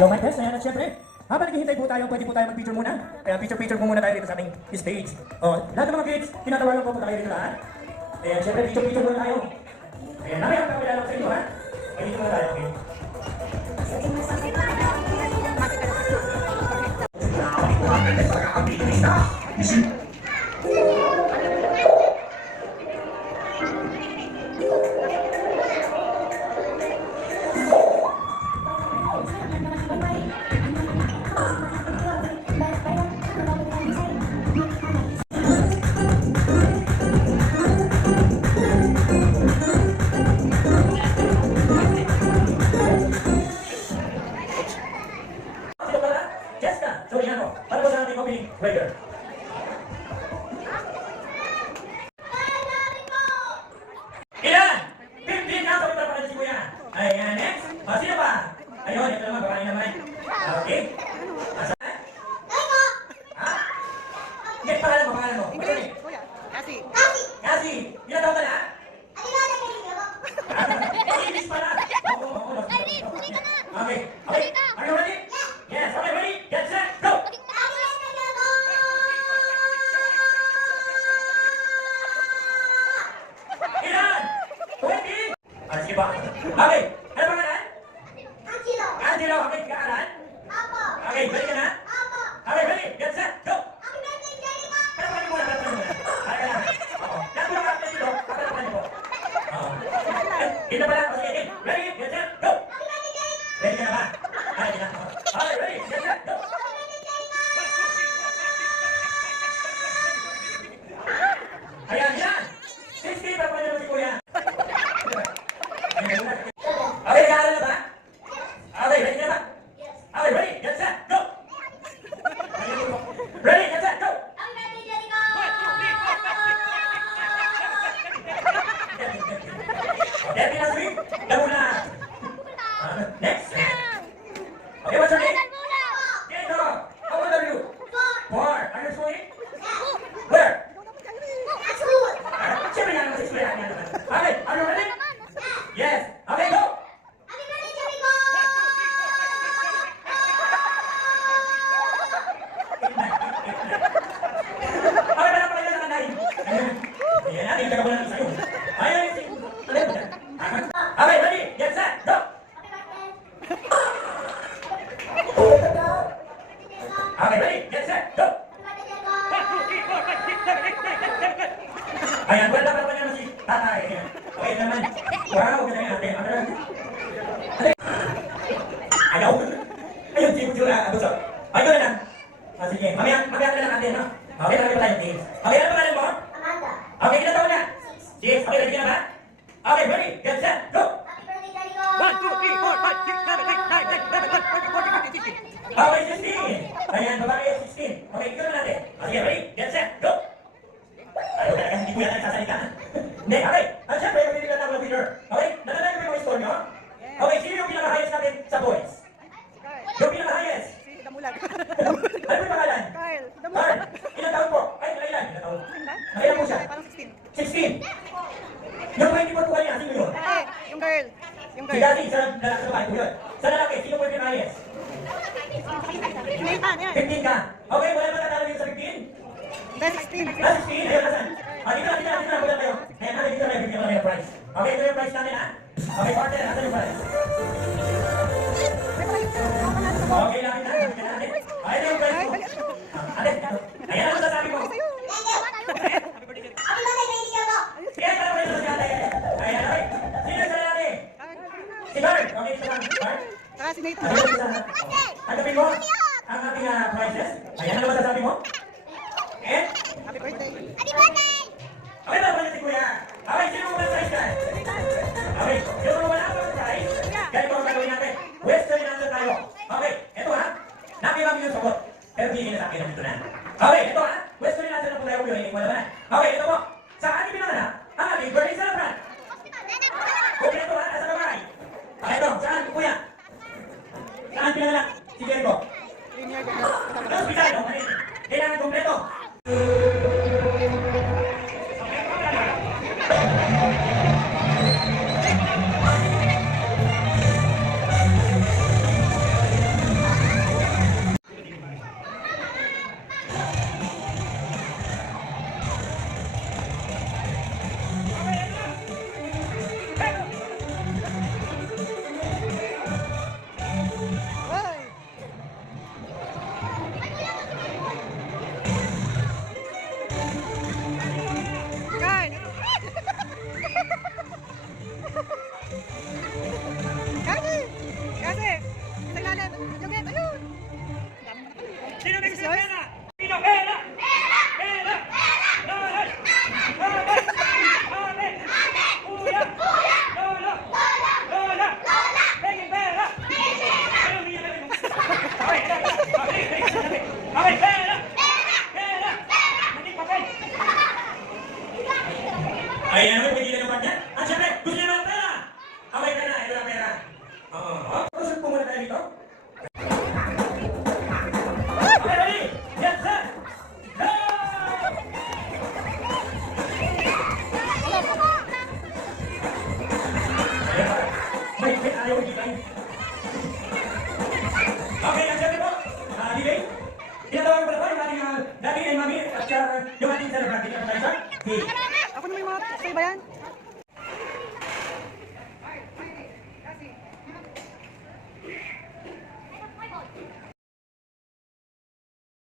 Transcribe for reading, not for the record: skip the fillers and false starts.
Hello, my best. Ayan, at syempre, habang naghihintay po tayo, pwede po tayo mag-picture muna. Kaya picture po muna tayo dito sa ating stage. O, lahat ng mga kids, tinatawagan po tayo dito lahat. Ayan, syempre, picture muna tayo. Ayan, namin ang kakilala ko sa inyo, ha? Ayan, dito muna tayo, okay? Waiter. Ilan? 15 na, sabi pa si Kuya. Ayan, next. O, sino pa? Ayun, ito naman, babae naman. Okay. Asan? Ha? Get, pangalan mo. English. Kuya. Kasi. Kasi, ilan taon ka na? English pala. Oo. Okay. Are you ready? Yes. Okay, ready? Get set, go! Ilan? 20? Sige ba? Okay. Ano pangalan? Angelo. Okay, kaalan? Okay, ready ka na? Okay, ready? Get set, go! Palapanin muna. Halika na. Oo. Yan po lang ako dito. Palapanin mo. Oo. Dito pala. Okay, ready? Get set, go! Ready ka na ba? Ready na. Okay, ready? Get set, go! Ayan, yan! 60, palapanin mo si Kuya. Okay, nag-aaral na ba? Okay, ready na ba? Okay, ready? Get set, go! Ready? Get set, go! Debbie na sweet. Laguna. Next. Okay, what's your name? Diego. How old are you? 4. Are you schooling? Where? Siyempre nga naman sa eskwela. Okay, are you ready? Yes. Okay, go! Okay, pala pala na kanay. Ayan natin, tagabulan sa'yo. Ayan, okay, ready? Get set, go! Okay, ready? Get set, go! Ayan, wala pa naman si tatay. Okay naman. Wow, ganda yung ate. Ayaw. Ayun, si Bujura. Abuso. Ay, ko na lang. Sige, mamaya ka lang ate, no? Okay, marami pa tayong teams. Okay, ano pangalan mo? Okay, ilan taon na? 6. Okay, ready ka na ba? Okay, ready? Get set, go! 1, 2, 3, 4, 5, 6, 7, 8, 9, 10, 11, 12, 13, 14, 15, 16. Okay, 16. Ayan, babae 16. Okay, ikaw na natin. Okay, ready? Get set, go! Ayaw talaga, hindi ko yan nagsasalita. Hindi, okay. Siyempre, yung pinigyan ng winner. Okay, natandaan ko yung score nyo? Okay, sino yung pinaka-highest natin sa boys? Yung pinaka-highest? Si Damulag. Ano yung pangalan? Kyle. Carl, ilang taon po? Ay, ilan? Ilang taon? Ilan po siya? Parang 16. 16. Yung 24 po kanina, sino yun? Yung girl. Si Daddy, sa lalaki sa bahay po yun. Sa lalaki, sino po yung pinaka-highest? 15 ka. Okay, wala ba tatalo dito sa 15? 16. 16, ayun, nasan? Dito na, wala tayo. Ayan, dito na, bigyan ko na yung prize. Okay, ito yung prize natin, ha? Okay, partner, nasan yung prize? Okay, nakita natin. Ayan yung prize mo. Ate, ayan ang masasabi mo. Ayan, pala pa rin sa ate. Ayan, okay. Sino sa lalaki? Si Bart. Okay, si Bart. Saka si Nathan. Tanggapin mo ang ating prizes. Ayan, ano masasabi mo? Eh? Happy birthday. Okay, dapat si Kuya. Okay, sino mo ba prize ka? Okay, yung wala pa sa prize, ganito ang gagawin natin. Western answer tayo. Okay, ito ha. Nakita mo yung sagot. Pero hindi na sa akin ang ito na. Okay, ito ha. Western answer na po tayo yung hindi ko alam na. Okay, ito po. Saan pinanganak ang ating birthday celebrant? Kompleto ha, nasa babae. Okay, ito. Saan, Kuya? Saan pinanganak? Si Jericho. Ano, hospital? Okay. Kailangan kompleto. Joyce? Sino? Pera! Pera! Nanay! Tatay! Ate! Kuya! Lolo! Lola! Peggy, pera! Ayun, hindi na. Okay, okay, pera! Pera! Hindi patay! Ayan naman, tigilan naman yan. At syempre, gusto niya naman pera! Okay ka na, ito na pera. Gusto po muna tayo dito? Okay, ready? Yes, sir! Go! May ayaw kita yun. Okay, ang sabi po, DJ, tinatawag ko na ba yung ating daddy and mami at yung ating celebrant. Hindi ka pa tayo, sir? Ako na may mga say ba yan?